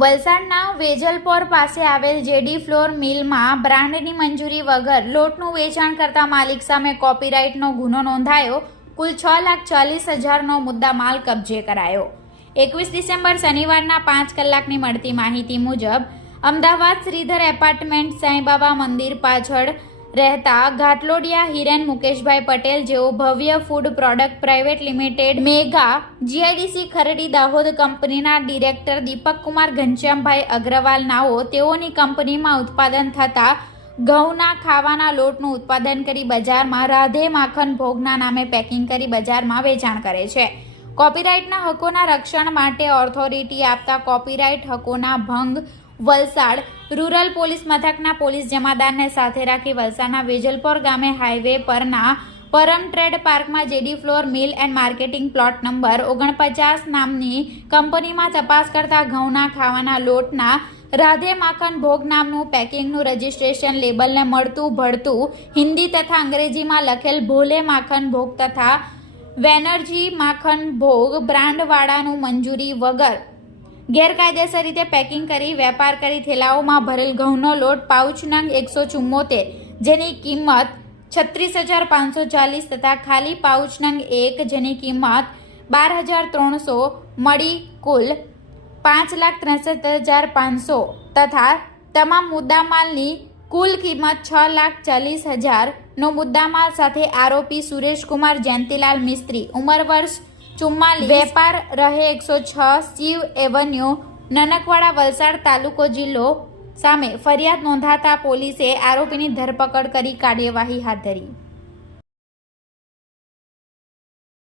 વલસાડના વેજલપોર પાસે આવેલ જેડી ફ્લોર મિલમાં બ્રાન્ડની મંજૂરી વગર લોટનું વેચાણ કરતા માલિક સામે કોપીરાઇટનો ગુનો નોંધાયો. કુલ છ લાખ ચાલીસ હજારનો મુદ્દા માલ કબજે કરાયો. એકવીસ ડિસેમ્બર શનિવારના પાંચ કલાકની મળતી માહિતી મુજબ, અમદાવાદ શ્રીધર એપાર્ટમેન્ટ સાંઈબાબા મંદિર પાછળ રહેતા ઘાટલોડિયા હિરેન મુકેશભાઈ પટેલ જેઓ Bhavya food product private limited mega GIDC Kharadi Dahod કંપનીના ડિરેક્ટર દીપક કુમાર ઘનશ્યામભાઈ અગ્રવાલ નાઓ તેઓની કંપનીમાં ઉત્પાદન થતા ઘઉંના ખાવાના લોટનું ઉત્પાદન કરી બજારમાં રાધે માખન ભોગના નામે પેકિંગ કરી બજારમાં વેચાણ કરે છે. કોપીરાઇટના હકોના રક્ષણ માટે ઓથોરિટી આપતા કોપીરાઇટ હકોના ભંગ વલસાડ રૂરલ પોલીસ મથકના પોલીસ જમાદારને સાથે રાખી વલસાડના વેજલપોર ગામે હાઈવે પરના પરમ ટ્રેડ પાર્કમાં JD flour, mill and marketing plot number ઓગણપચાસ નામની કંપનીમાં તપાસ કરતા ઘઉંના ખાવાના લોટના રાધે માખન ભોગ નામનું પેકિંગનું રજિસ્ટ્રેશન લેબલને મળતું ભળતું હિન્દી તથા અંગ્રેજીમાં લખેલ ભોલે માખન ભોગ તથા વેનર્જી માખન ભોગ બ્રાન્ડવાળાનું મંજૂરી વગર ગેરકાયદેસર રીતે પેકિંગ કરી, વેપાર કરી, થેલાઓમાં ભરેલ ઘઉંનો લોટ, પાઉચ નંગ એકસો ચુમ્મોતેર, જેની કિંમત છત્રીસ હજાર પાંચસો ચાલીસ તથા ખાલી પાઉચ નંગ એક, જેની કિંમત બાર હજાર ત્રણસો, મળી કુલ પાંચ લાખ ત્રેસઠ હજાર પાંચસો તથા તમામ મુદ્દામાલની કુલ કિંમત છ લાખ ચાલીસ હજારનો મુદ્દામાલ સાથે આરોપી સુરેશકુમાર જયંતિલાલ મિસ્ત્રી, ઉંમર વર્ષ ચુમ્માલીસ. વેપાર રહે એકસો છ શિવ એવન્યુ, નનકવાડા વલસાડ તાલુકો જિલ્લો સામે ફરિયાદ નોંધાતા પોલીસે આરોપીની ધરપકડ કરી કાર્યવાહી હાથ ધરી.